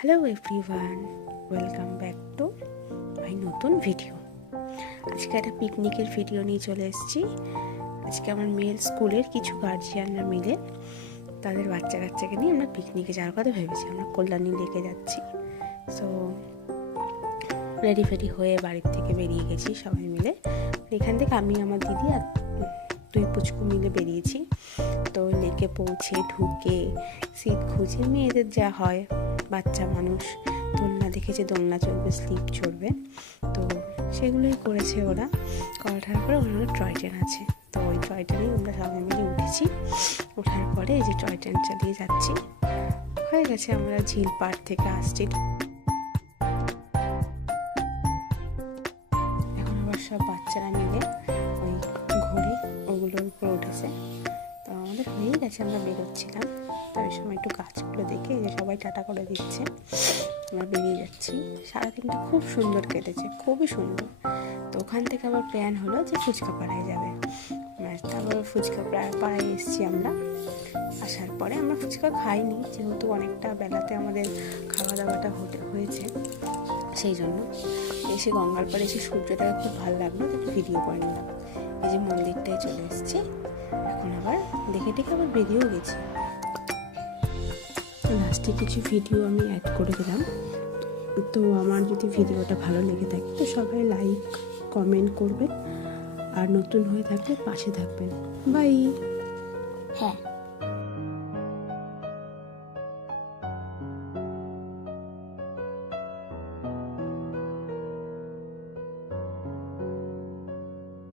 Hello everyone, welcome back to my নতুন video. আজকে একটা পিকনিকের ভিডিও নিয়ে চলে এসেছি। আজকে আমার মেয়ের স্কুলের কিছু গার্জিয়ানরা মিলে তাদের বাচ্চা কাচ্চাকে নিয়ে আমরা পিকনিকে যাওয়ার কথা ভেবেছি। আমরা কল্যাণী লেকে যাচ্ছি। সো রেডি ফেডি হয়ে বাড়ির থেকে বেরিয়ে গেছি সবাই মিলে। এখান থেকে আমি, আমার দিদি আর দুই পুচকু মিলে বেরিয়েছি। তো লেকে পৌঁছে ঢুকে সিট খুঁজে, মেয়েদের যা হয়, বাচ্চা মানুষ দোলনা দেখেছে, দোলনা চড়বে, স্লিপ চড়বে, তো সেগুলোই করেছে ওরা। করার পরে ওনার টয় ট্রেন আছে, তো ওই টয় ট্রেনেই আমরা সবাই মিলে উঠেছি। ওঠার পরে এই যে টয় ট্রেন চালিয়ে যাচ্ছি। হয়ে গেছে, আমরা ঝিল পাড় থেকে আসছি। এখন আবার সব বাচ্চারা মিলে ওই ঘুরে ওগুলোর উপর উঠেছে। তো আমাদের হয়েই গেছে, আমরা বেরোচ্ছিলাম। তো ওই সময় একটু গাছগুলো দেখে যে সবাই টাটা করে দিচ্ছে, আমরা বেরিয়ে যাচ্ছি। সারাদিনটা খুব সুন্দর কেটেছে, খুবই সুন্দর। তো ওখান থেকে আবার প্ল্যান হলো যে ফুচকা পাড়ায় যাবে। তারপর ফুচকা পাড়ায় এসেছি আমরা। আসার পরে আমরা ফুচকা খাইনি, যেহেতু অনেকটা বেলাতে আমাদের খাওয়া দাওয়াটা হয়েছে, সেই জন্য এসে গঙ্গার পাড়ে এসে সূর্যটাকে খুব ভালো লাগলো, তাকে ভিডিও করে নিলাম। এই যে মন্দিরটায় চলে এসেছি। এখন আবার দেখে আবার বেরিয়েও গেছি। লাস্টে কিছু ভিডিও আমি অ্যাড করে দিলাম। তো আমার যদি ভিডিওটা ভালো লেগে থাকে তো সবাই লাইক কমেন্ট করবেন, আর নতুন হয়ে থাকলে পাশে থাকবেন। বাই। হ্যাঁ।